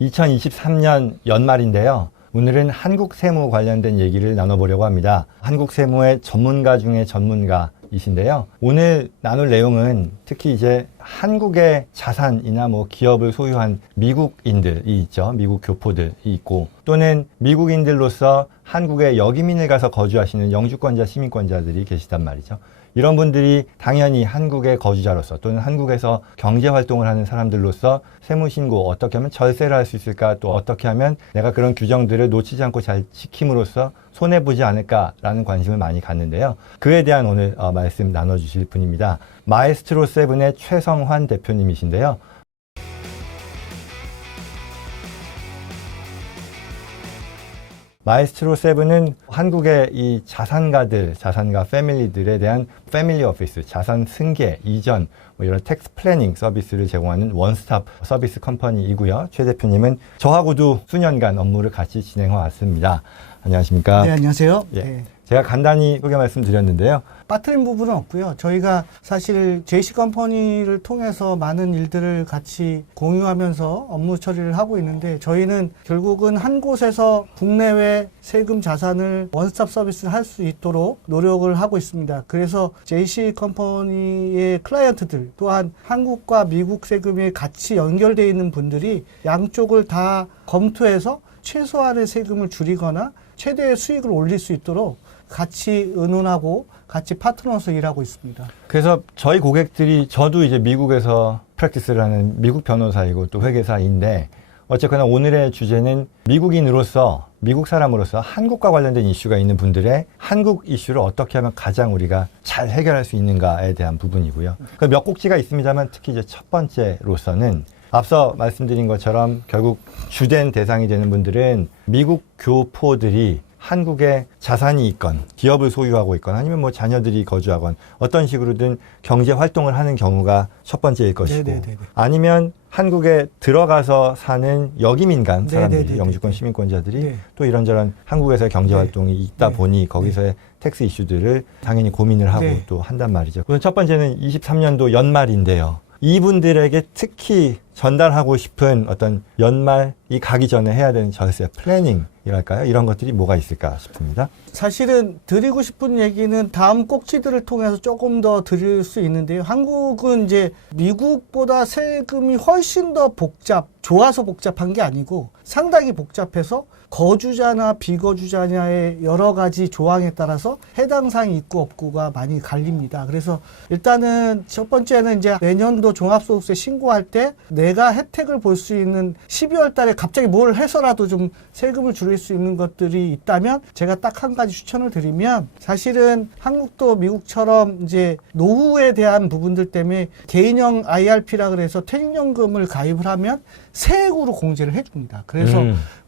2023년 연말인데요. 오늘은 한국 세무 관련된 얘기를 나눠보려고 합니다. 한국 세무의 전문가 중에 전문가이신데요. 오늘 나눌 내용은 특히 이제 한국의 자산이나 기업을 소유한 미국인들이 있죠. 미국 교포들이 있고 또는 미국인들로서 한국에 역이민을 가서 거주하시는 영주권자, 시민권자들이 계시단 말이죠. 이런 분들이 당연히 한국의 거주자로서 또는 한국에서 경제활동을 하는 사람들로서 세무신고 어떻게 하면 절세를 할 수 있을까, 또 어떻게 하면 내가 그런 규정들을 놓치지 않고 잘 지킴으로써 손해보지 않을까라는 관심을 많이 갖는데요. 그에 대한 오늘 말씀 나눠주실 분입니다. 마에스트로 세븐의 최성환 대표님이신데요. 마에스트로 세븐은 한국의 이 자산가 패밀리들에 대한 패밀리 오피스, 자산 승계, 이전, 이런 텍스 플래닝 서비스를 제공하는 원스톱 서비스 컴퍼니이고요. 최 대표님은 저하고도 수년간 업무를 같이 진행해 왔습니다. 안녕하십니까? 네, 안녕하세요. 예. 네. 제가 간단히 소개 말씀드렸는데요. 빠뜨린 부분은 없고요. 저희가 사실 JC컴퍼니를 통해서 많은 일들을 같이 공유하면서 업무 처리를 하고 있는데, 저희는 결국은 한 곳에서 국내외 세금 자산을 원스톱 서비스를 할 수 있도록 노력을 하고 있습니다. 그래서 JC컴퍼니의 클라이언트들 또한 한국과 미국 세금이 같이 연결되어 있는 분들이 양쪽을 다 검토해서 최소한의 세금을 줄이거나 최대의 수익을 올릴 수 있도록 같이 의논하고 같이 파트너로서 일하고 있습니다. 그래서 저희 고객들이, 저도 이제 미국에서 프랙티스를 하는 미국 변호사이고 또 회계사인데, 어쨌거나 오늘의 주제는 미국인으로서, 미국 사람으로서 한국과 관련된 이슈가 있는 분들의 한국 이슈를 어떻게 하면 가장 우리가 잘 해결할 수 있는가에 대한 부분이고요. 몇 꼭지가 있습니다만 특히 이제 첫 번째로서는 앞서 말씀드린 것처럼 결국 주된 대상이 되는 분들은 미국 교포들이 한국에 자산이 있건 기업을 소유하고 있건 아니면 자녀들이 거주하건 어떤 식으로든 경제 활동을 하는 경우가 첫 번째일 것이고, 네네네네. 아니면 한국에 들어가서 사는 역이민간 사람들이, 네네네네. 영주권 시민권자들이 네. 또 이런저런 한국에서 경제 활동이 있다 네. 보니 거기서의 텍스 이슈들을 당연히 고민을 하고 네. 또 한단 말이죠. 우선 첫 번째는 23년도 연말인데요. 이분들에게 특히 전달하고 싶은 어떤 연말이 가기 전에 해야 되는 절세 플래닝이랄까요? 이런 것들이 뭐가 있을까 싶습니다. 사실은 드리고 싶은 얘기는 다음 꼭지들을 통해서 조금 더 드릴 수 있는데요. 한국은 이제 미국보다 세금이 훨씬 더 좋아서 복잡한 게 아니고 상당히 복잡해서 거주자나 비거주자냐의 여러 가지 조항에 따라서 해당 사항이 있고 없고가 많이 갈립니다. 그래서 일단은 첫 번째는 이제 내년도 종합소득세 신고할 때 내가 혜택을 볼 수 있는 12월 달에 갑자기 뭘 해서라도 좀 세금을 줄일 수 있는 것들이 있다면 제가 딱 한 가지 추천을 드리면, 사실은 한국도 미국처럼 이제 노후에 대한 부분들 때문에 개인형 IRP라 그래서 퇴직연금을 가입을 하면 세액으로 공제를 해줍니다. 그래서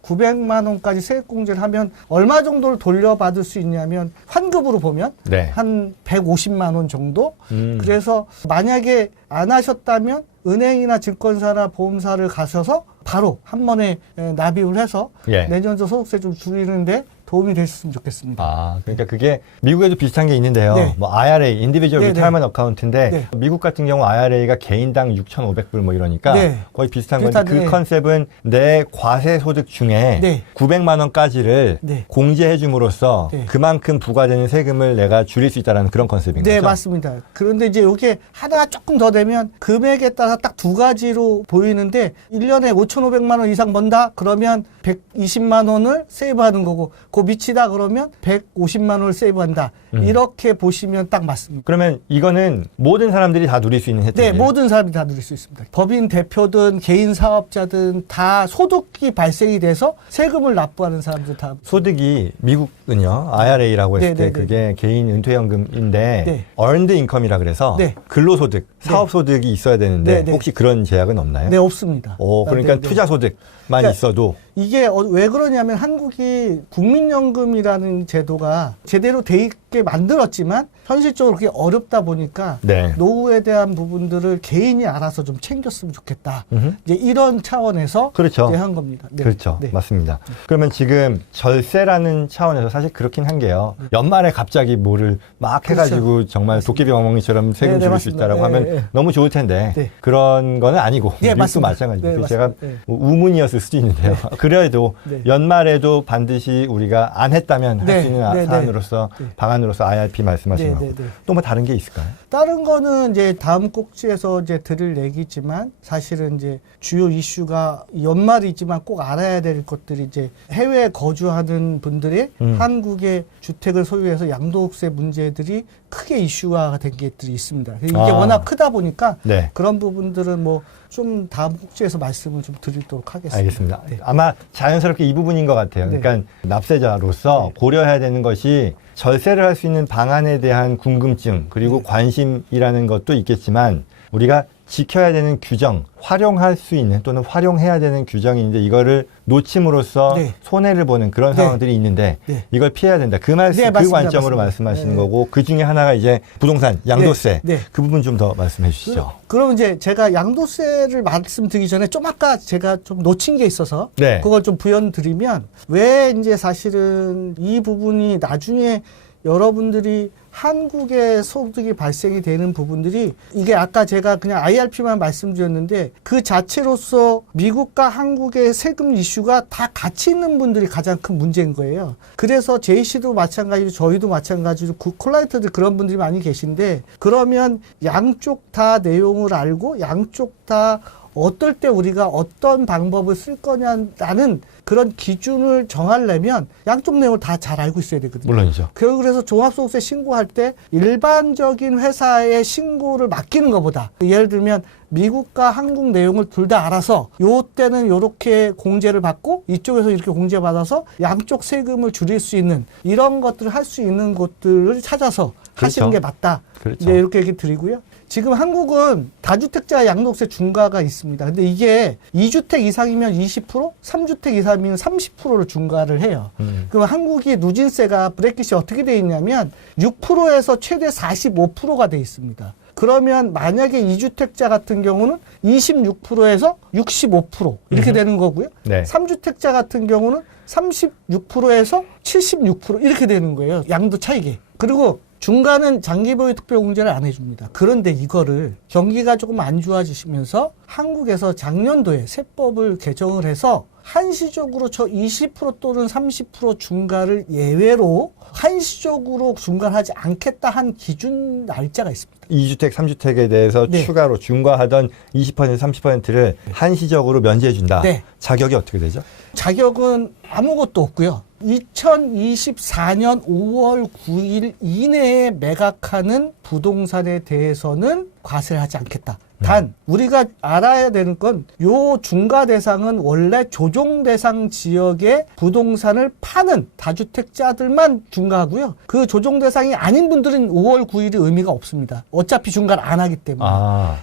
900만 원까지 세액 공제를 하면 얼마 정도를 돌려받을 수 있냐면 환급으로 보면 네. 한 150만 원 정도. 그래서 만약에 안 하셨다면 은행이나 증권사나 보험사를 가셔서 바로 한 번에 납입을 해서 예. 내년도 소득세 좀 줄이는데 도움이 되셨으면 좋겠습니다. 그러니까 그게 미국에도 비슷한 게 있는데요. 네. IRA, Individual 네, Retirement Account인데 네. 미국 같은 경우 IRA가 개인당 6,500불 이러니까 네. 거의 비슷한 건데, 그 네. 컨셉은 내 과세 소득 중에 네. 900만 원까지를 네. 공제해 줌으로써 네. 그만큼 부과되는 세금을 내가 줄일 수 있다는 그런 컨셉인 네, 거죠? 맞습니다. 그런데 이제 이게 하나가 조금 더 되면 금액에 따라 딱 두 가지로 보이는데, 1년에 5,500만 원 이상 번다? 그러면 120만 원을 세이브하는 거고, 그 미치다 그러면 150만 원을 세이브한다. 이렇게 보시면 딱 맞습니다. 그러면 이거는 모든 사람들이 다 누릴 수 있는 혜택이에요? 네, 모든 사람이 다 누릴 수 있습니다. 법인 대표든 개인 사업자든 다 소득이 발생이 돼서 세금을 납부하는 사람들 다. 소득이 미국은요, IRA라고 했을 때 네. 그게 개인 은퇴연금인데 네. earned income이라 그래서 네. 근로소득, 사업소득이 있어야 되는데 네. 혹시 그런 제약은 없나요? 네, 없습니다. 그러니까 네. 투자소득만 그러니까 있어도. 이게 왜 그러냐면 한국이 국민연금이라는 제도가 제대로 돼 있게 그렇게 만들었지만 현실적으로 그게 어렵다 보니까 네. 노후에 대한 부분들을 개인이 알아서 좀 챙겼으면 좋겠다. 음흠. 이제 이런 차원에서 그렇죠. 이제 한 겁니다. 네. 그렇죠. 네. 맞습니다. 그러면 지금 절세라는 차원에서 사실 그렇긴 한 게요. 연말에 갑자기 뭐를 막 그렇죠. 해가지고 정말 도깨비 멍멍이처럼 세금 네, 네, 줄일 수 맞습니다. 있다라고 네, 하면 네. 너무 좋을 텐데 네. 그런 거는 아니고 네, 미국도 맞습니다. 마찬가지고 네, 제가 맞습니다. 네. 우문이었을 수도 있는데요. 그래도 네. 연말에도 반드시 우리가 안 했다면 할 네, 수 있는 네, 네. 사안으로서 네. 방안으로서 IRP 말씀하신 네, 거고 네, 네. 또 뭐 다른 게 있을까요? 다른 거는 이제 다음 꼭지에서 이제 드릴 얘기지만 사실은 이제 주요 이슈가 연말이지만 꼭 알아야 될 것들이 이제 해외에 거주하는 분들이 한국의 주택을 소유해서 양도세 문제들이 크게 이슈화가 된 것들이 있습니다. 이게 워낙 크다 보니까 네. 그런 부분들은 뭐 좀 다음 꼭지에서 말씀을 좀 드리도록 하겠습니다. 알겠습니다. 네. 아마 자연스럽게 이 부분인 것 같아요. 네. 그러니까 납세자로서 고려해야 되는 것이 절세를 할 수 있는 방안에 대한 궁금증 그리고 네. 관심이라는 것도 있겠지만 우리가 지켜야 되는 규정, 활용할 수 있는 또는 활용해야 되는 규정이 있는데 이거를 놓침으로써 네. 손해를 보는 그런 네. 상황들이 있는데 네. 이걸 피해야 된다. 그 말씀, 네, 그 맞습니다. 관점으로 맞습니다. 말씀하시는 네. 거고 그 중에 하나가 이제 부동산, 양도세 네. 네. 그 부분 좀 더 말씀해 주시죠. 그럼 이제 제가 양도세를 말씀드리기 전에 좀 아까 제가 좀 놓친 게 있어서 네. 그걸 좀 부연 드리면 왜 이제 사실은 이 부분이 나중에 여러분들이 한국에 소득이 발생이 되는 부분들이 이게 아까 제가 그냥 IRP만 말씀드렸는데 그 자체로서 미국과 한국의 세금 이슈가 다 같이 있는 분들이 가장 큰 문제인 거예요. 그래서 JC도 마찬가지로 저희도 마찬가지로 콜라이터들 그런 분들이 많이 계신데 그러면 양쪽 다 내용을 알고 양쪽 다 어떨 때 우리가 어떤 방법을 쓸 거냐라는 그런 기준을 정하려면 양쪽 내용을 다 잘 알고 있어야 되거든요. 물론이죠. 그래서 종합소득세 신고할 때 일반적인 회사에 신고를 맡기는 것보다 예를 들면 미국과 한국 내용을 둘 다 알아서 요 때는 요렇게 공제를 받고 이쪽에서 이렇게 공제받아서 양쪽 세금을 줄일 수 있는 이런 것들을 할 수 있는 곳들을 찾아서 하시는 그렇죠. 게 맞다. 그렇죠. 네, 이렇게 얘기 드리고요. 지금 한국은 다주택자 양도세 중과가 있습니다. 근데 이게 2주택 이상이면 20%, 3주택 이상이면 30%를 중과를 해요. 그럼 한국이 누진세가 브래킷이 어떻게 돼 있냐면 6%에서 최대 45%가 돼 있습니다. 그러면 만약에 2주택자 같은 경우는 26%에서 65% 이렇게 되는 거고요. 네. 3주택자 같은 경우는 36%에서 76% 이렇게 되는 거예요. 양도 차이게. 그리고 중간은 장기보유 특별공제를 안 해줍니다. 그런데 이거를 경기가 조금 안 좋아지시면서 한국에서 작년도에 세법을 개정을 해서 한시적으로 저 20% 또는 30% 중과를 예외로 한시적으로 중과하지 않겠다 한 기준 날짜가 있습니다. 2주택, 3주택에 대해서 네. 추가로 중과하던 20%, 30%를 한시적으로 면제해준다. 네. 자격이 어떻게 되죠? 자격은 아무것도 없고요. 2024년 5월 9일 이내에 매각하는 부동산에 대해서는 과세를 하지 않겠다. 단 우리가 알아야 되는 건 요 중과 대상은 원래 조정 대상 지역의 부동산을 파는 다주택자들만 중과하고요. 그 조정 대상이 아닌 분들은 5월 9일이 의미가 없습니다. 어차피 중과를 안 하기 때문에.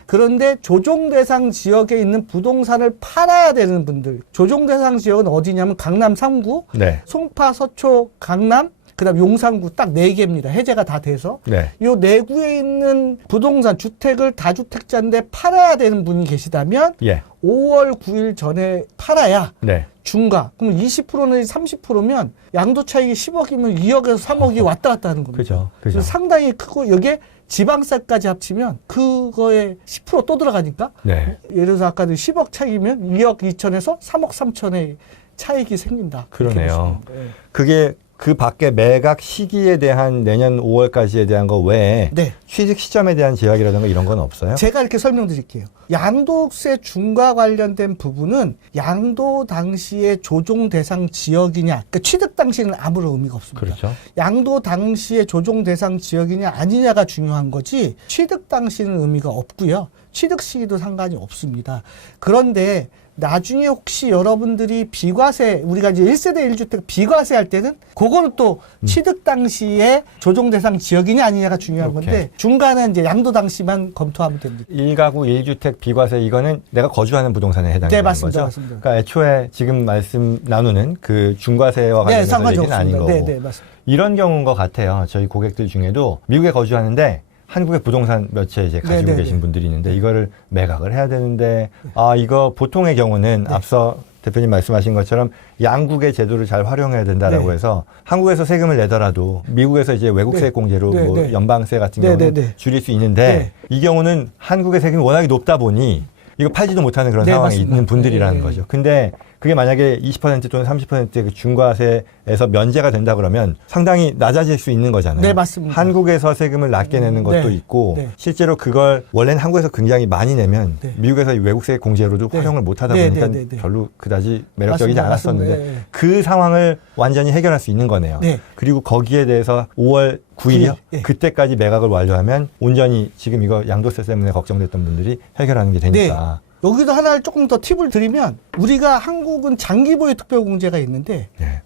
그런데 조정 대상 지역에 있는 부동산을 팔아야 되는 분들. 조정 대상 지역은 어디냐면 강남 3구, 네. 송파, 서초, 강남, 그다음 용산구 딱 4개입니다. 해제가 다 돼서. 네. 요 4구에 있는 부동산 주택을 다주택자인데 팔아야 되는 분이 계시다면 예. 5월 9일 전에 팔아야 네. 중과. 그럼 20%는 30%면 양도 차익이 10억이면 2억에서 3억이 왔다 갔다 하는 겁니다. 그죠. 그래서 상당히 크고 여기에 지방세까지 합치면 그거에 10% 또 들어가니까 네. 예를 들어서 아까도 10억 차익이면 2억 2천에서 3억 3천의 차익이 생긴다. 그러네요. 이렇게 보시면 돼요. 그게 그 밖에 매각 시기에 대한 내년 5월까지에 대한 거 외에 네. 취득 시점에 대한 제약이라든가 이런 건 없어요? 제가 이렇게 설명드릴게요. 양도세 중과 관련된 부분은 양도 당시의 조정 대상 지역이냐, 그러니까 취득 당시에는 아무런 의미가 없습니다. 그렇죠. 양도 당시의 조정 대상 지역이냐 아니냐가 중요한 거지 취득 당시는 의미가 없고요. 취득 시기도 상관이 없습니다. 그런데 나중에 혹시 여러분들이 비과세, 우리가 이제 1세대 1주택 비과세 할 때는 그거는 또 취득 당시에 조정 대상 지역이냐 아니냐가 중요한 오케이. 건데 중간에 이제 양도 당시만 검토하면 됩니다. 1가구 1주택 비과세 이거는 내가 거주하는 부동산에 해당이 네, 되는 맞습니다. 거죠? 맞습니다. 그러니까 애초에 지금 말씀 나누는 그 중과세와 관련해서 상관이 얘기는 아닌 없습니다. 거고. 네, 맞습니다. 이런 경우인 것 같아요. 저희 고객들 중에도 미국에 거주하는데 한국의 부동산 몇 채 이제 가지고 네, 네, 계신 네. 분들이 있는데 이거를 매각을 해야 되는데 이거 보통의 경우는 네. 앞서 대표님 말씀하신 것처럼 양국의 제도를 잘 활용해야 된다라고 네. 해서 한국에서 세금을 내더라도 미국에서 이제 외국세 네. 공제로 네, 뭐 네. 연방세 같은 네, 경우는 네, 네. 줄일 수 있는데 이 경우는 한국의 세금이 워낙에 높다 보니 이거 팔지도 못하는 그런 네, 상황이 맞습니다. 있는 분들이라는 네, 네. 거죠. 근데 그게 만약에 20% 또는 30%의 그 중과세에서 면제가 된다 그러면 상당히 낮아질 수 있는 거잖아요. 네, 맞습니다. 한국에서 세금을 낮게 내는 것도 네. 있고 네. 실제로 그걸 원래는 한국에서 굉장히 많이 내면 네. 미국에서 이 외국세 공제로도 네. 활용을 못 하다 네, 보니까 네, 네, 네. 별로 그다지 매력적이지 맞습니다. 않았었는데 맞습니다. 네. 그 상황을 완전히 해결할 수 있는 거네요. 네. 그리고 거기에 대해서 5월 9일이요? 네. 그때까지 매각을 완료하면 온전히 지금 이거 양도세 때문에 걱정됐던 분들이 해결하는 게 되니까. 여기도 하나를 조금 더 팁을 드리면 우리가 한국은 장기보유 특별공제가 있는데 네.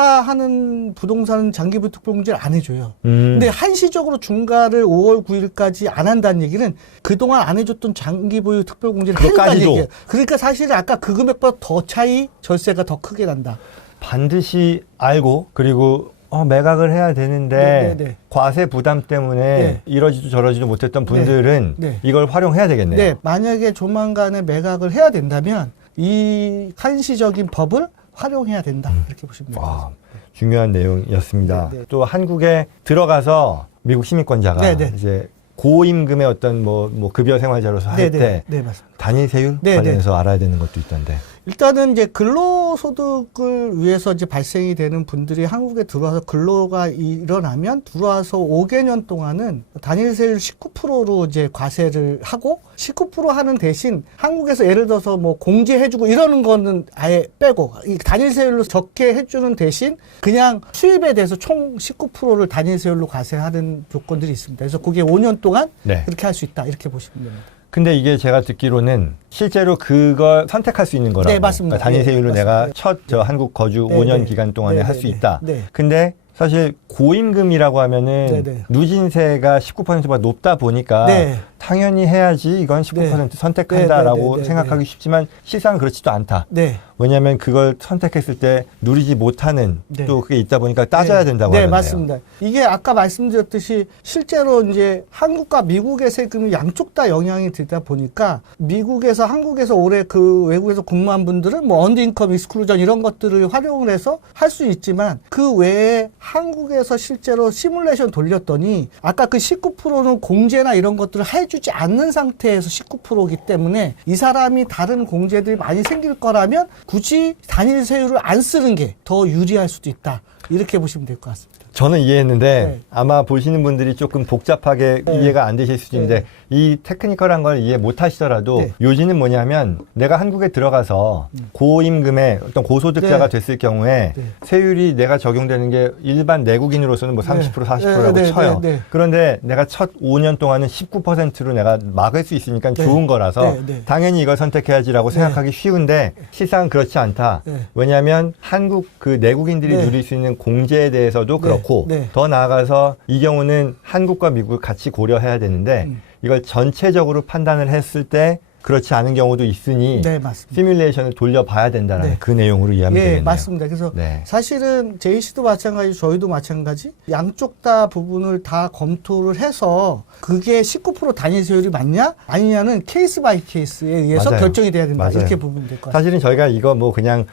중과하는 부동산은 장기보유 특별공제를 안 해줘요. 근데 한시적으로 중과를 5월 9일까지 안 한다는 얘기는 그동안 안 해줬던 장기보유 특별공제를 해준다는 그것까지도. 얘기예요. 그러니까 사실은 아까 그 금액보다 더 차이 절세가 더 크게 난다. 반드시 알고 그리고 매각을 해야 되는데 네, 네, 네. 과세 부담 때문에 네. 이러지도 저러지도 못했던 분들은 네. 이걸 활용해야 되겠네요. 네, 만약에 조만간에 매각을 해야 된다면 이 한시적인 법을 활용해야 된다. 이렇게 보시면 됩니다. 와, 중요한 내용이었습니다. 네, 네. 또 한국에 들어가서 미국 시민권자가 네, 네. 이제 고임금의 어떤 뭐 급여 생활자로서 할 때 네, 맞습니다. 단위 세율 네, 관련해서 알아야 되는 것도 있던데. 일단은 이제 근로소득을 위해서 이제 발생이 되는 분들이 한국에 들어와서 근로가 일어나면 들어와서 5개년 동안은 단일세율 19%로 이제 과세를 하고 19% 하는 대신 한국에서 예를 들어서 뭐 공제해주고 이러는 거는 아예 빼고 이 단일세율로 적게 해주는 대신 그냥 수입에 대해서 총 19%를 단일세율로 과세하는 조건들이 있습니다. 그래서 그게 5년 동안 네. 그렇게 할 수 있다 이렇게 보시면 됩니다. 근데 이게 제가 듣기로는 실제로 그걸 선택할 수 있는 거라고. 네, 맞습니다. 그러니까 단위 세율로 네, 내가 맞습니다. 첫 한국 거주 네, 5년 네. 기간 동안에 네, 할 네, 수 네. 있다. 네. 근데 사실 고임금이라고 하면은 네, 네. 누진세가 19%보다 높다 보니까 네. 당연히 해야지 이건 19% 네. 선택한다라고 네, 네, 네, 네, 생각하기 쉽지만 실상은 그렇지도 않다. 네. 왜냐하면 그걸 선택했을 때 누리지 못하는 네. 또 그게 있다 보니까 따져야 된다고 네, 하던데요. 맞습니다. 이게 아까 말씀드렸듯이 실제로 이제 한국과 미국의 세금이 양쪽 다 영향이 들다 보니까 미국에서 한국에서 올해 그 외국에서 근무한 분들은 뭐 언더인컴 익스클루전 이런 것들을 활용을 해서 할 수 있지만 그 외에 한국에서 실제로 시뮬레이션 돌렸더니 아까 그 19%는 공제나 이런 것들을 해주지 않는 상태에서 19%이기 때문에 이 사람이 다른 공제들이 많이 생길 거라면 굳이 단일 세율을 안 쓰는 게 더 유리할 수도 있다. 이렇게 보시면 될 것 같습니다. 저는 이해했는데 네. 아마 보시는 분들이 조금 복잡하게 네. 이해가 안 되실 수도 있는데 네. 이 테크니컬한 걸 이해 못 하시더라도 네. 요지는 뭐냐면 내가 한국에 들어가서 고임금의 어떤 고소득자가 네. 됐을 경우에 네. 세율이 내가 적용되는 게 일반 내국인으로서는 뭐 30% 네. 40%라고 네, 네, 쳐요. 네, 네. 그런데 내가 첫 5년 동안은 19%로 내가 막을 수 있으니까 네. 좋은 거라서 네, 네. 당연히 이걸 선택해야지라고 네. 생각하기 쉬운데 실상은 그렇지 않다. 네. 왜냐하면 한국 그 내국인들이 네. 누릴 수 있는 공제에 대해서도 네. 그렇고 네. 더 나아가서 이 경우는 한국과 미국을 같이 고려해야 되는데 이걸 전체적으로 판단을 했을 때 그렇지 않은 경우도 있으니 네, 맞습니다. 시뮬레이션을 돌려봐야 된다는 네. 그 내용으로 이해하면 예, 되겠네요. 맞습니다. 그래서 네. 사실은 제이 씨도 마찬가지, 저희도 마찬가지. 양쪽 다 부분을 다 검토를 해서 그게 19% 단위 세율이 맞냐 아니냐는 케이스 바이 케이스에 의해서 맞아요. 결정이 돼야 된다. 맞아요. 이렇게 보면 될 것 같습니다. 사실은 저희가 이거 뭐 그냥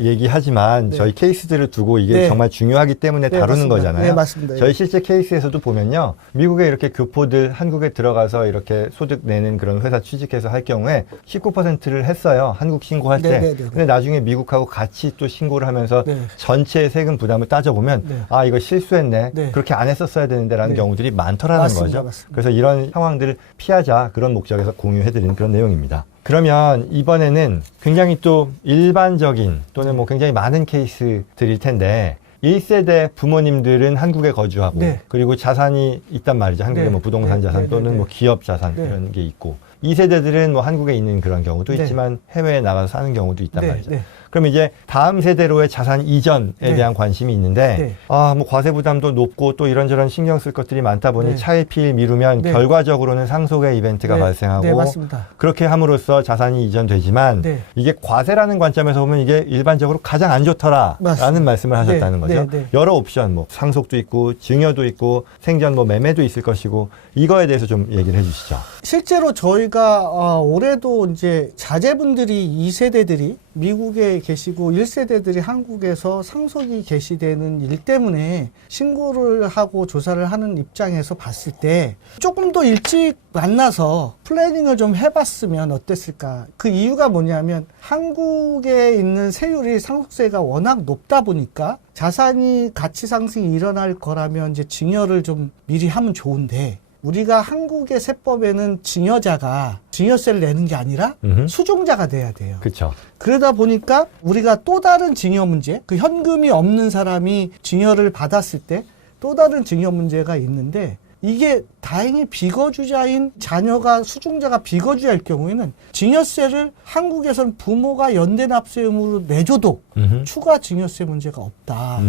얘기하지만 네. 저희 케이스들을 두고 이게 네. 정말 중요하기 때문에 네, 다루는 맞습니다. 거잖아요. 네, 맞습니다. 저희 실제 케이스에서도 보면요. 미국에 이렇게 교포들 한국에 들어가서 이렇게 소득 내는 그런 회사 취직해서 할 경우에 19%를 했어요. 한국 신고할 때. 네, 네, 네, 네. 근데 나중에 미국하고 같이 또 신고를 하면서 네. 전체 세금 부담을 따져보면 네. 아 이거 실수했네. 네. 그렇게 안 했었어야 되는데라는 네. 경우들이 많더라는 맞습니다. 거죠. 맞습니다. 그래서 이런 상황들을 피하자 그런 목적에서 공유해드리는 그런 내용입니다. 그러면 이번에는 굉장히 또 일반적인 또는 뭐 굉장히 많은 케이스들일 텐데 1세대 부모님들은 한국에 거주하고 네. 그리고 자산이 있단 말이죠. 한국에 네. 뭐 부동산 네. 자산 네. 또는 네. 뭐 기업 자산 네. 이런 게 있고 2세대들은 뭐 한국에 있는 그런 경우도 네. 있지만 해외에 나가서 사는 경우도 있단 네, 말이죠. 네. 그럼 이제 다음 세대로의 자산 이전에 네. 대한 관심이 있는데 네. 뭐 과세 부담도 높고 또 이런저런 신경 쓸 것들이 많다 보니 네. 차일피일 미루면 네. 결과적으로는 상속의 이벤트가 네. 발생하고 네, 맞습니다. 그렇게 함으로써 자산이 이전되지만 네. 이게 과세라는 관점에서 보면 이게 일반적으로 가장 안 좋더라라는 맞습니다. 말씀을 하셨다는 네. 거죠. 네. 여러 옵션 뭐 상속도 있고 증여도 있고 생전 뭐 매매도 있을 것이고 이거에 대해서 좀 얘기를 해주시죠. 실제로 저희가 올해도 이제 자제분들이 2세대들이 미국에 계시고 1세대들이 한국에서 상속이 개시되는 일 때문에 신고를 하고 조사를 하는 입장에서 봤을 때 조금 더 일찍 만나서 플래닝을 좀 해봤으면 어땠을까. 그 이유가 뭐냐면 한국에 있는 세율이 상속세가 워낙 높다 보니까 자산이 가치 상승이 일어날 거라면 이제 증여를 좀 미리 하면 좋은데 우리가 한국의 세법에는 증여자가 증여세를 내는 게 아니라 수중자가 돼야 돼요. 그렇죠. 그러다 보니까 우리가 또 다른 증여 문제, 그 현금이 없는 사람이 증여를 받았을 때 또 다른 증여 문제가 있는데 이게 다행히 비거주자인 자녀가 수중자가 비거주자일 경우에는 증여세를 한국에서는 부모가 연대납세의무로 내줘도 추가 증여세 문제가 없다.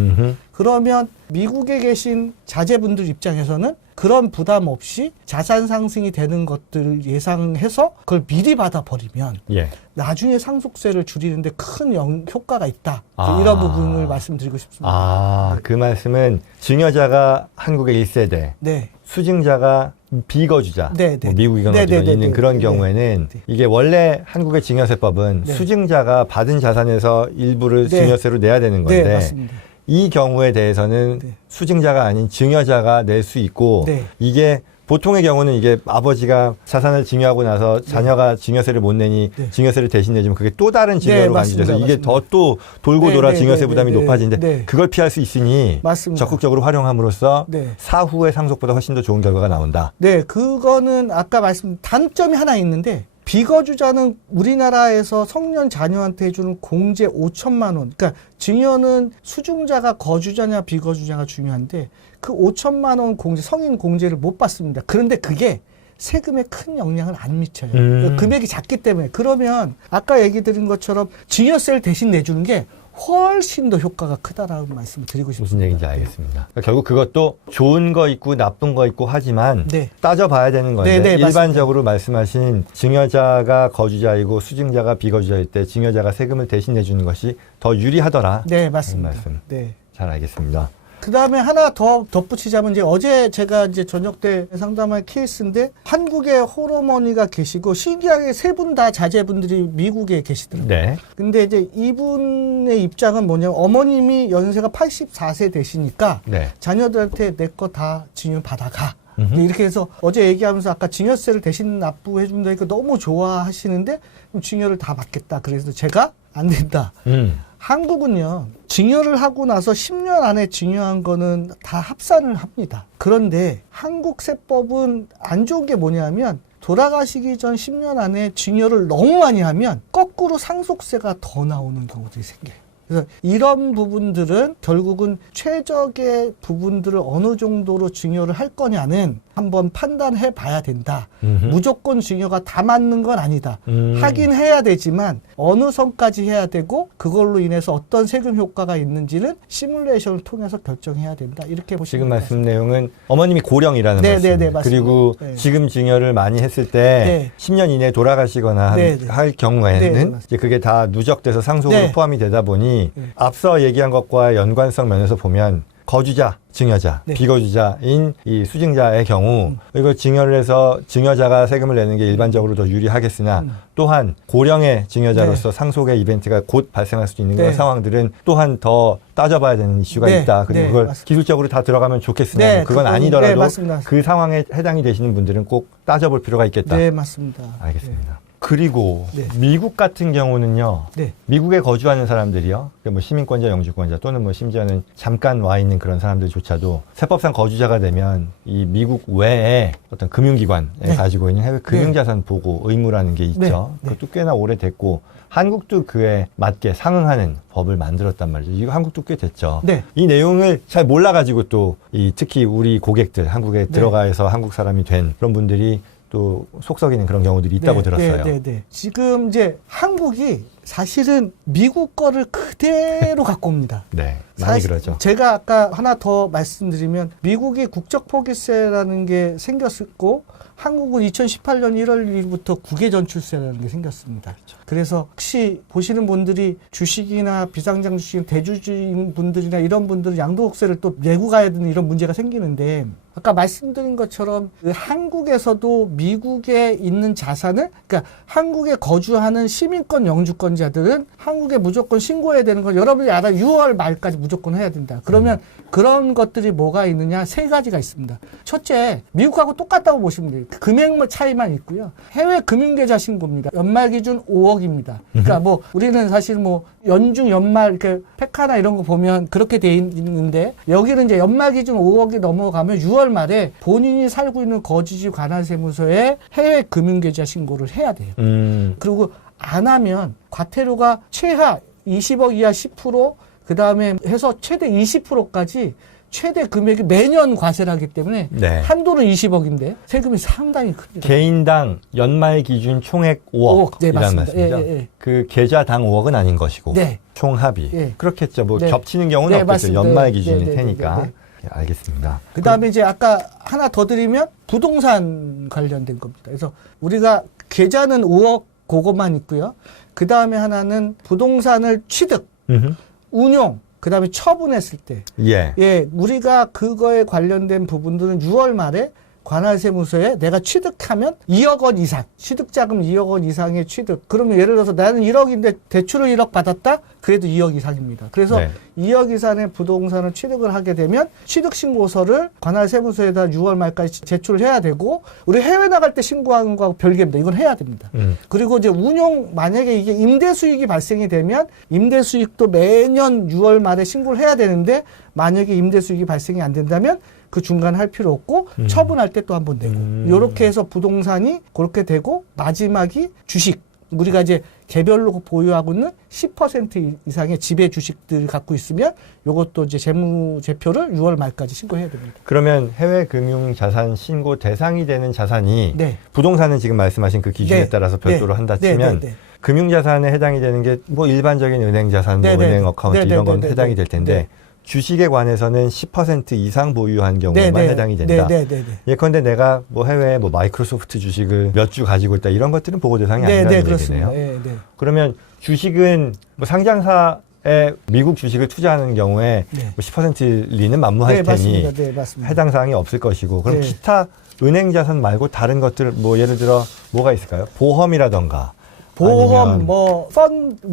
그러면 미국에 계신 자제분들 입장에서는 그런 부담 없이 자산 상승이 되는 것들을 예상해서 그걸 미리 받아버리면 예. 나중에 상속세를 줄이는데 큰 효과가 있다. 이런 부분을 말씀드리고 싶습니다. 그 말씀은 증여자가 한국의 1세대, 네. 수증자가 비거주자, 네, 네. 뭐 미국이건 네, 어디건 네, 네, 있는 네, 그런 네, 경우에는 네. 이게 원래 한국의 증여세법은 네. 수증자가 받은 자산에서 일부를 네. 증여세로 내야 되는 건데 네, 맞습니다. 이 경우에 대해서는 네. 수증자가 아닌 증여자가 낼 수 있고 네. 이게 보통의 경우는 이게 아버지가 자산을 증여하고 나서 자녀가 증여세를 못 내니 네. 증여세를 대신 내주면 그게 또 다른 증여로 맞습니다. 간주돼서 이게 맞습니다. 더 또 돌고 네, 돌아 네, 증여세 네, 부담이 네, 높아지는데 네. 그걸 피할 수 있으니 맞습니다. 적극적으로 활용함으로써 네. 사후의 상속보다 훨씬 더 좋은 결과가 나온다. 네, 그거는 아까 말씀 단점이 하나 있는데 비거주자는 우리나라에서 성년 자녀한테 해주는 공제 5천만 원. 그러니까 증여는 수중자가 거주자냐 비거주자가 중요한데 그 5천만 원 공제 성인 공제를 못 받습니다. 그런데 그게 세금에 큰 영향을 안 미쳐요. 금액이 작기 때문에. 그러면 아까 얘기 드린 것처럼 증여세를 대신 내주는 게 훨씬 더 효과가 크다라는 말씀을 드리고 싶습니다. 무슨 얘기인지 알겠습니다. 그러니까 결국 그것도 좋은 거 있고 나쁜 거 있고 하지만 네. 따져봐야 되는 건데 네, 네, 일반적으로 말씀하신 증여자가 거주자이고 수증자가 비거주자일 때 증여자가 세금을 대신 내주는 것이 더 유리하더라. 네, 맞습니다. 말씀. 네. 잘 알겠습니다. 그 다음에 하나 더 덧붙이자면 이제 어제 제가 이제 저녁 때 상담할 케이스인데 한국에 홀어머니가 계시고 신기하게 세 분 다 자제분들이 미국에 계시더라고요. 네. 근데 이제 이분의 입장은 뭐냐면 어머님이 연세가 84세 되시니까 네. 자녀들한테 내 거 다 증여 받아가. 이렇게 해서 어제 얘기하면서 아까 증여세를 대신 납부해 준다니까 너무 좋아하시는데 그럼 증여를 다 받겠다. 그래서 제가 안 된다. 한국은요, 증여를 하고 나서 10년 안에 증여한 거는 다 합산을 합니다. 그런데 한국 세법은 안 좋은 게 뭐냐면 돌아가시기 전 10년 안에 증여를 너무 많이 하면 거꾸로 상속세가 더 나오는 경우들이 생겨요. 그래서 이런 부분들은 결국은 최적의 부분들을 어느 정도로 증여를 할 거냐는 한번 판단해 봐야 된다. 무조건 증여가 다 맞는 건 아니다. 하긴 해야 되지만 어느 선까지 해야 되고 그걸로 인해서 어떤 세금 효과가 있는지는 시뮬레이션을 통해서 결정해야 된다. 이렇게 보시면 지금 말씀 내용은 어머님이 고령이라는 네, 말씀. 네, 네, 맞습니다. 그리고 네. 지금 증여를 많이 했을 때 네. 10년 이내에 돌아가시거나 네, 네. 할 경우에는 네, 네, 맞습니다. 이제 그게 다 누적돼서 상속으로 네. 포함이 되다 보니 네. 앞서 얘기한 것과 연관성 면에서 보면 거주자, 증여자, 네. 비거주자인 이 수증자의 경우 이걸 증여를 해서 증여자가 세금을 내는 게 일반적으로 더 유리하겠으나 또한 고령의 증여자로서 상속의 이벤트가 곧 발생할 수도 있는 네. 그런 상황들은 또한 더 따져봐야 되는 이슈가 네. 있다. 그리고 네, 그걸 맞습니다. 기술적으로 다 들어가면 좋겠으나 네, 그건 그건- 아니더라도 네, 맞습니다. 그 상황에 해당이 되시는 분들은 꼭 따져볼 필요가 있겠다. 네, 맞습니다. 알겠습니다. 그리고 네. 미국 같은 경우는요. 네. 미국에 거주하는 사람들이요. 뭐 시민권자, 영주권자 또는 뭐 심지어는 잠깐 와 있는 그런 사람들조차도 세법상 거주자가 되면 이 미국 외에 어떤 금융기관에 네. 가지고 있는 해외 금융자산 보고 의무라는 게 있죠. 네. 네. 그것도 꽤나 오래됐고 한국도 그에 맞게 상응하는 법을 만들었단 말이죠. 이거 한국도 꽤 됐죠. 네. 이 내용을 잘 몰라가지고 또 이 특히 우리 고객들 한국에 네. 들어가서 한국 사람이 된 그런 분들이 또 속썩이는 그런 경우들이 있다고 들었어요. 네. 지금 이제 한국이 사실은 미국 거를 그대로 갖고 옵니다. 네, 많이 사실 그러죠. 제가 아까 하나 더 말씀드리면 미국이 국적 포기세라는 게 생겼고 한국은 2018년 1월 1일부터 국외 전출세라는 게 생겼습니다. 그래서 혹시 보시는 분들이 주식이나 비상장 주식 대주주인 분들이나 이런 분들은 양도국세를 또 내고 가야 되는 이런 문제가 생기는데 아까 말씀드린 것처럼 그 한국에서도 미국에 있는 자산을 그러니까 한국에 거주하는 시민권 영주권자들은 한국에 무조건 신고해야 되는 건 여러분이 알아 6월 말까지 무조건 해야 된다. 그러면 그런 것들이 뭐가 있느냐 세 가지가 있습니다. 첫째 미국하고 똑같다고 보시면 돼요. 금액 차이만 있고요. 해외 금융계좌 신고입니다. 연말 기준 5억입니다. 그러니까 뭐 우리는 사실 뭐 연중 연말 이렇게 페카나 이런 거 보면 그렇게 돼 있는데 여기는 이제 연말 기준 5억이 넘어가면 6월 말에 본인이 살고 있는 거주지 관할세무서에 해외 금융계좌 신고를 해야 돼요. 그리고 안 하면 과태료가 최하 20억 이하 10% 그다음에 해서 최대 20%까지 최대 금액이 매년 과세를 하기 때문에 네. 한도는 20억인데 세금이 상당히 큽니다. 개인당 연말 기준 총액 5억 네, 이라는 맞습니다. 말씀이죠. 예. 그 계좌당 5억은 아닌 것이고 네. 총합이 예. 그렇겠죠. 뭐 네. 겹치는 경우는 네, 없겠죠. 맞습니다. 연말 네, 기준일 네, 네, 테니까. 네, 네. 예, 알겠습니다. 그다음에 이제 아까 하나 더 드리면 부동산 관련된 겁니다. 그래서 우리가 계좌는 5억 그것만 있고요. 그다음에 하나는 부동산을 취득, 운용, 그다음에 처분했을 때 예. 우리가 그거에 관련된 부분들은 6월 말에 관할세무서에 내가 취득하면 2억 원 이상, 취득자금 2억 원 이상의 취득. 그러면 예를 들어서 나는 1억인데 대출을 1억 받았다? 그래도 2억 이상입니다. 그래서 네. 2억 이상의 부동산을 취득을 하게 되면 취득신고서를 관할세무서에다 6월 말까지 제출을 해야 되고 우리 해외 나갈 때 신고하는 거하고 별개입니다. 이건 해야 됩니다. 그리고 이제 운용 만약에 이게 임대수익이 발생이 되면 임대수익도 매년 6월 말에 신고를 해야 되는데 만약에 임대수익이 발생이 안 된다면 그 중간 할 필요 없고 처분할 때 또 한 번 내고 이렇게 해서 부동산이 그렇게 되고 마지막이 주식 우리가 이제 개별로 보유하고 있는 10% 이상의 지배 주식들을 갖고 있으면 이것도 이제 재무제표를 6월 말까지 신고해야 됩니다. 그러면 해외 금융 자산 신고 대상이 되는 자산이 네. 부동산은 지금 말씀하신 그 기준에 네. 따라서 별도로 네. 한다 네. 치면 네. 네. 금융 자산에 해당이 되는 게 뭐 일반적인 은행 자산, 뭐 네. 네. 은행 어카운트 네. 이런 건 네. 해당이 될 텐데 네. 주식에 관해서는 10% 이상 보유한 경우에만 해당이 된다. 예컨대 내가 뭐 해외에 뭐 마이크로소프트 주식을 몇 주 가지고 있다 이런 것들은 보고 대상이 아니라는 얘기네요. 그러면 주식은 뭐 상장사에 미국 주식을 투자하는 경우에 뭐 10% 리는 만무할 테니 맞습니다. 해당 사항이 없을 것이고 그럼 네. 기타 은행 자산 말고 다른 것들 뭐 예를 들어 뭐가 있을까요? 보험이라던가 보험, 아니면 뭐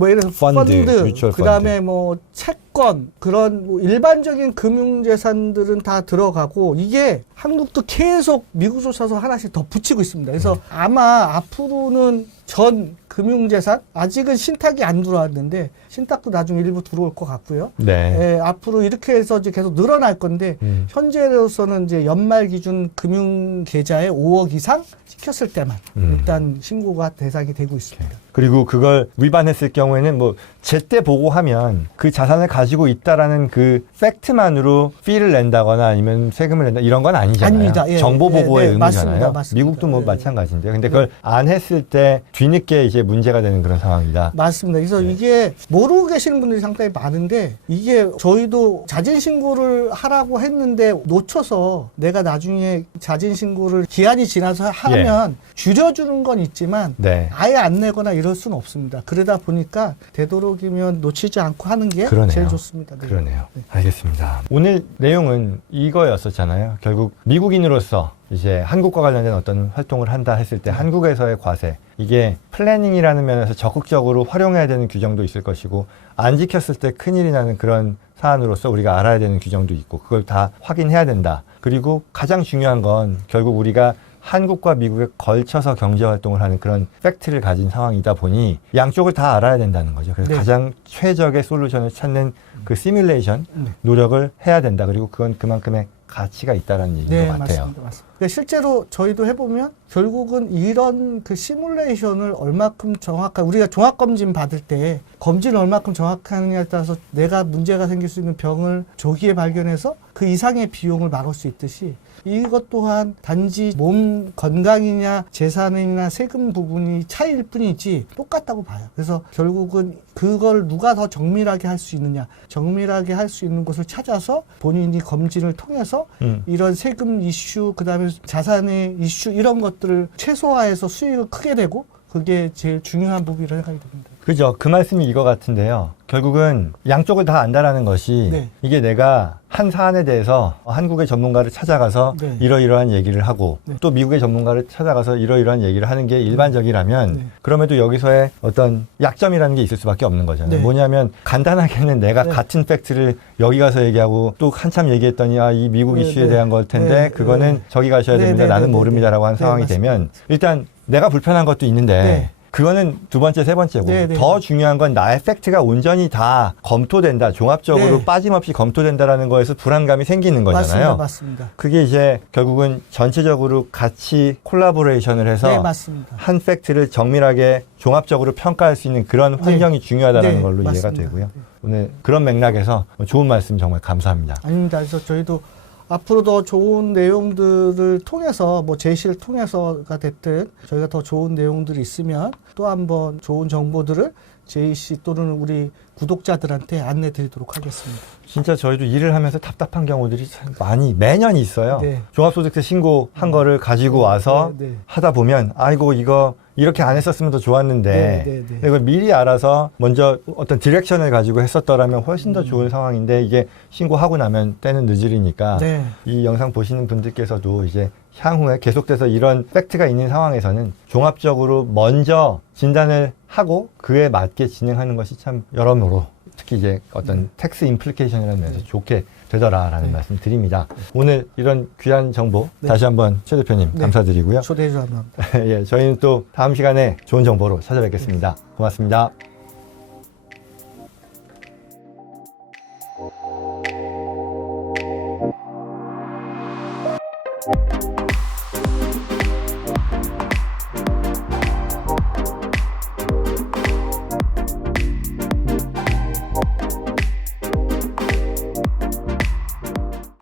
예를 들어서 펀드, 뮤추얼 그다음에 뭐 채권 그런 뭐 일반적인 금융재산들은 다 들어가고 이게 한국도 계속 미국 쫓아서 하나씩 더 붙이고 있습니다. 그래서 아마 앞으로는 전 금융재산 아직은 신탁이 안 들어왔는데 신탁도 나중에 일부 들어올 것 같고요. 네. 예, 앞으로 이렇게 해서 이제 계속 늘어날 건데 현재로서는 이제 연말 기준 금융 계좌에 5억 이상 시켰을 때만 일단 신고가 대상이 되고 있습니다. 그리고 그걸 위반했을 경우에는 뭐 제때 보고하면 그 자산을 가지고 있다라는 그 팩트만으로 피를 낸다거나 아니면 세금을 낸다 이런 건 아니잖아요. 아닙니다. 예, 정보 보고의 의무잖아요. 맞습니다. 미국도 뭐 예. 마찬가지인데 근데 그걸 안 했을 때 뒤늦게 이제 문제가 되는 그런 상황이다. 맞습니다. 그래서 이게 모르고 계시는 분들이 상당히 많은데 이게 저희도 자진 신고를 하라고 했는데 놓쳐서 내가 나중에 자진 신고를 기한이 지나서 하면 줄여주는 건 있지만 네. 아예 안 내거나 이럴 수는 없습니다. 그러다 보니까 되도록이면 놓치지 않고 하는 게 그러네요. 제일 좋습니다. 네. 그러네요. 알겠습니다. 오늘 내용은 이거였었잖아요. 결국 미국인으로서 이제 한국과 관련된 어떤 활동을 한다 했을 때 한국에서의 과세 이게 플래닝이라는 면에서 적극적으로 활용해야 되는 규정도 있을 것이고 안 지켰을 때 큰일이 나는 그런 사안으로서 우리가 알아야 되는 규정도 있고 그걸 다 확인해야 된다. 그리고 가장 중요한 건 결국 우리가 한국과 미국에 걸쳐서 경제활동을 하는 그런 팩트를 가진 상황이다 보니 양쪽을 다 알아야 된다는 거죠. 그래서 네. 가장 최적의 솔루션을 찾는 그 시뮬레이션 노력을 해야 된다. 그리고 그건 그만큼의 가치가 있다는 얘기인 것 같아요. 맞습니다. 그러니까 실제로 저희도 해보면 결국은 이런 그 시뮬레이션을 얼마큼 정확한 우리가 종합검진 받을 때 검진을 얼마큼 정확하느냐에 따라서 내가 문제가 생길 수 있는 병을 조기에 발견해서 그 이상의 비용을 막을 수 있듯이 이것 또한 단지 몸 건강이냐 재산이나 세금 부분이 차이일 뿐이지 똑같다고 봐요. 그래서 결국은 그걸 누가 더 정밀하게 할 수 있느냐, 정밀하게 할 수 있는 곳을 찾아서 본인이 검진을 통해서 이런 세금 이슈, 그다음에 자산의 이슈 이런 것들을 최소화해서 수익을 크게 내고 그게 제일 중요한 부분이라고 생각이 듭니다. 그죠. 그 말씀이 이거 같은데요. 결국은 양쪽을 다 안다라는 것이 네. 이게 내가 한 사안에 대해서 한국의 전문가를 찾아가서 네. 이러이러한 얘기를 하고 네. 또 미국의 전문가를 찾아가서 이러이러한 얘기를 하는 게 일반적이라면 네. 그럼에도 여기서의 어떤 약점이라는 게 있을 수밖에 없는 거잖아요. 네. 뭐냐면 간단하게는 내가 네. 같은 팩트를 여기 가서 얘기하고 또 한참 얘기했더니 이 미국 네. 이슈에 네. 대한 걸 텐데 네. 그거는 네. 저기 가셔야 네. 됩니다. 네. 나는 네. 모릅니다라고 한 네. 상황이 맞습니다. 되면 일단 내가 불편한 것도 있는데 네. 그거는 두 번째, 세 번째고 네, 네. 더 중요한 건 나의 팩트가 온전히 다 검토된다, 종합적으로 네. 빠짐없이 검토된다라는 거에서 불안감이 생기는 거잖아요. 맞습니다. 그게 이제 결국은 전체적으로 같이 콜라보레이션을 해서 네, 맞습니다. 한 팩트를 정밀하게 종합적으로 평가할 수 있는 그런 환경이 중요하다는 네, 걸로 맞습니다. 이해가 되고요. 네. 오늘 그런 맥락에서 좋은 말씀 정말 감사합니다. 아닙니다. 그래서 저희도 앞으로 더 좋은 내용들을 통해서 뭐 제시를 통해서가 됐든 저희가 더 좋은 내용들이 있으면 또 한번 좋은 정보들을 제이씨 또는 우리 구독자들한테 안내 드리도록 하겠습니다. 진짜 저희도 일을 하면서 답답한 경우들이 참 많이 매년 있어요. 네. 종합소득세 신고한 거를 가지고 와서 네, 네. 하다 보면 아이고 이거 이렇게 안 했었으면 더 좋았는데 네, 네, 네. 이걸 미리 알아서 먼저 어떤 디렉션을 가지고 했었더라면 훨씬 더 좋은 상황인데 이게 신고하고 나면 때는 늦으리니까 네. 이 영상 보시는 분들께서도 이제 향후에 계속돼서 이런 팩트가 있는 상황에서는 종합적으로 먼저 진단을 하고 그에 맞게 진행하는 것이 참 여러모로 특히 이제 어떤 텍스 임플리케이션이라는 면에서 좋게 되더라라는 네. 말씀 드립니다. 오늘 이런 귀한 정보 네. 다시 한번 최 대표님 네. 감사드리고요. 초대해 주셔서 감사합니다. 예, 저희는 또 다음 시간에 좋은 정보로 찾아뵙겠습니다. 고맙습니다.